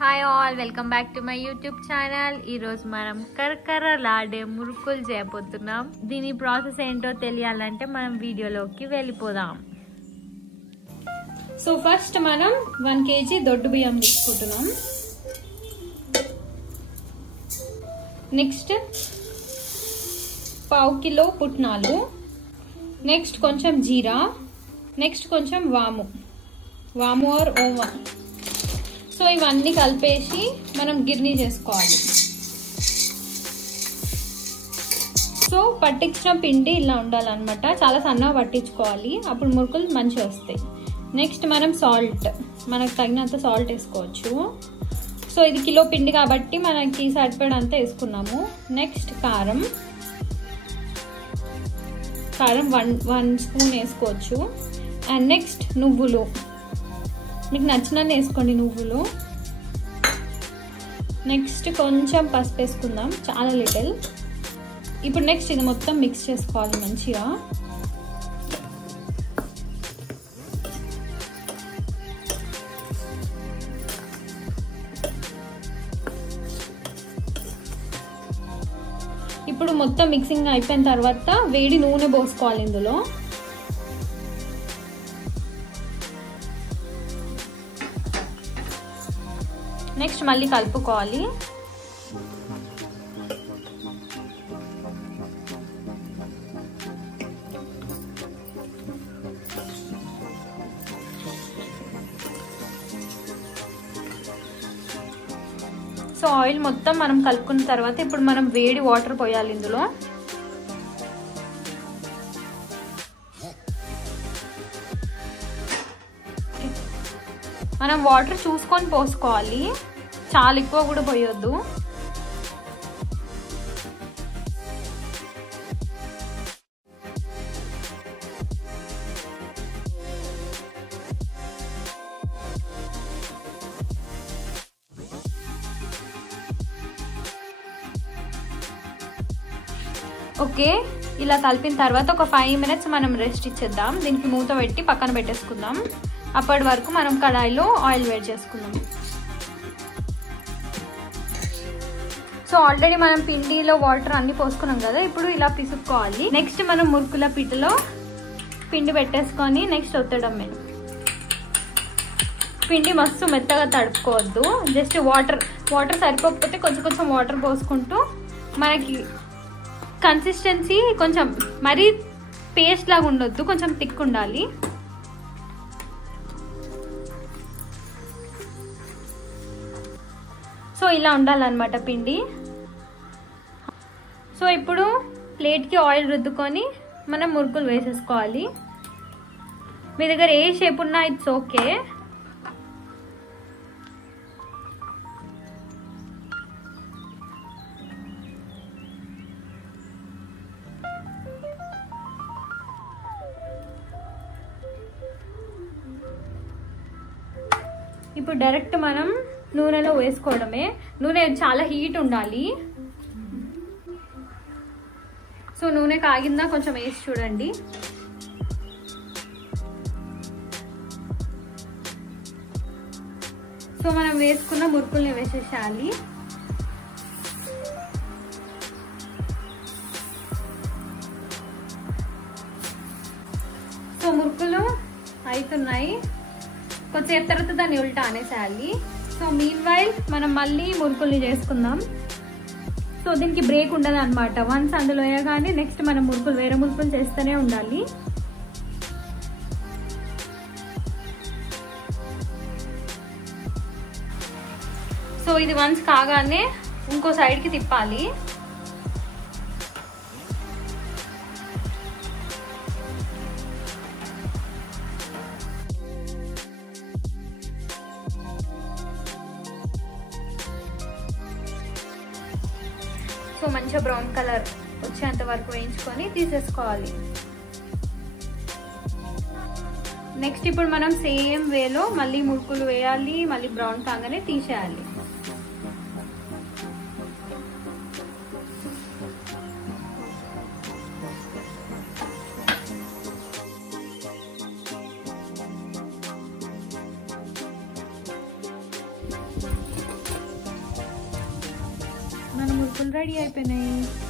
Hi all, welcome back to my YouTube channel. ఈరోజు మనం కరకరలాడే మురుకులు చేయబోతున్నాం. దీని ప్రాసెస్ ఏంటో తెలియాలంటే మనం వీడియోలోకి వెళ్ళిపోదాం. సో ఫస్ట్ మనం 1 kg దొడ్డు బియ్యం తీసుకుంటున్నాం. నెక్స్ట్ 1/2 కిలో పుట్నాలు, నెక్స్ట్ కొంచెం జీరా, నెక్స్ట్ కొంచెం వాము ఆర్ ఓమా. సో ఇవన్నీ కలిపేసి మనం గిర్నీ చేసుకోవాలి. సో పట్టించిన పిండి ఇలా ఉండాలన్నమాట, చాలా సన్నగా పట్టించుకోవాలి, అప్పుడు మురుకులు మంచిగా వస్తాయి. నెక్స్ట్ మనం సాల్ట్, మనకు తగినంత సాల్ట్ వేసుకోవచ్చు. సో ఇది కిలో పిండి కాబట్టి మనకి సరిపడంత వేసుకున్నాము. నెక్స్ట్ కారం 1 స్పూన్ వేసుకోవచ్చు. అండ్ నెక్స్ట్ నువ్వులు, మీకు నచ్చినన్ని వేసుకోండి నువ్వులు. నెక్స్ట్ కొంచెం పసుపు వేసుకుందాం, చాలా లిటిల్. ఇప్పుడు నెక్స్ట్ ఇది మొత్తం మిక్స్ చేసుకోవాలి మంచిగా. ఇప్పుడు మొత్తం మిక్సింగ్ అయిపోయిన తర్వాత వేడి నూనె పోసుకోవాలి ఇందులో. నెక్స్ట్ మళ్ళీ కలుపుకోవాలి. సో ఆయిల్ మొత్తం మనం కలుపుకున్న తర్వాత ఇప్పుడు మనం వేడి వాటర్ పోయాలి ఇందులో. మనం వాటర్ చూసుకొని పోసుకోవాలి, చాలా ఎక్కువ కూడా పోయొద్దు. ఓకే, ఇలా కలిపిన తర్వాత ఒక 5 minutes మనం రెస్ట్ ఇచ్చేద్దాం. దీనికి మూత పెట్టి పక్కన పెట్టేసుకుందాం. అప్పటి వరకు మనం కడాయిలో ఆయిల్ వేడి చేసుకుందాం. సో ఆల్రెడీ మనం పిండిలో వాటర్ అన్ని పోసుకున్నాం కదా, ఇప్పుడు ఇలా పిసుక్కోవాలి. నెక్స్ట్ మనం మురుకుల పిట్టలో పిండి పెట్టేసుకొని నెక్స్ట్ ఒత్తడమే. పిండి మస్తు మెత్తగా తడుపుకోవద్దు, జస్ట్ వాటర్ సరిపోకపోతే కొంచెం వాటర్ పోసుకుంటూ, మనకి కన్సిస్టెన్సీ కొంచెం మరీ పేస్ట్ లాగా ఉండొద్దు, కొంచెం థిక్ ఉండాలి. సో ఇలా ఉండాలన్నమాట పిండి. సో ఇప్పుడు ప్లేట్కి ఆయిల్ రుద్దుకొని మనం మురుకులు వేసేసుకోవాలి. మీ దగ్గర ఏ షేప్ ఉన్నా ఇట్స్ ఓకే. ఇప్పుడు డైరెక్ట్ మనం నూనెలో వేసుకోవడమే. నూనె చాలా హీట్ ఉండాలి. సో నూనె కాగిందా కొంచెం వేసి చూడండి. సో మనం వేసుకున్న మురుకుల్ని వేసేసేయాలి. సో మురుకులు అవుతున్నాయి, కొంచెం తర్వాత దాన్ని ఉల్టా అనేసేయాలి. సో మీన్ వైల్ మనం మళ్ళీ మురుకుల్ని చేసుకుందాం. సో దీనికి బ్రేక్ ఉండదు అనమాట. వన్స్ అందులో వేయగానే నెక్స్ట్ మనం వేరే మురుకులు చేస్తూనే ఉండాలి. సో ఇది వన్స్ కాగానే ఇంకో సైడ్కి తిప్పాలి. సో మంచిగా బ్రౌన్ కలర్ వచ్చేంత వరకు వేయించుకొని తీసేసుకోవాలి. నెక్స్ట్ ఇప్పుడు మనం సేమ్ వేలో మళ్ళీ మురుకులు వేయాలి, మళ్ళీ బ్రౌన్ కాగానే తీసేయాలి. మురుకులు రెడీ అయిపోయినాయి.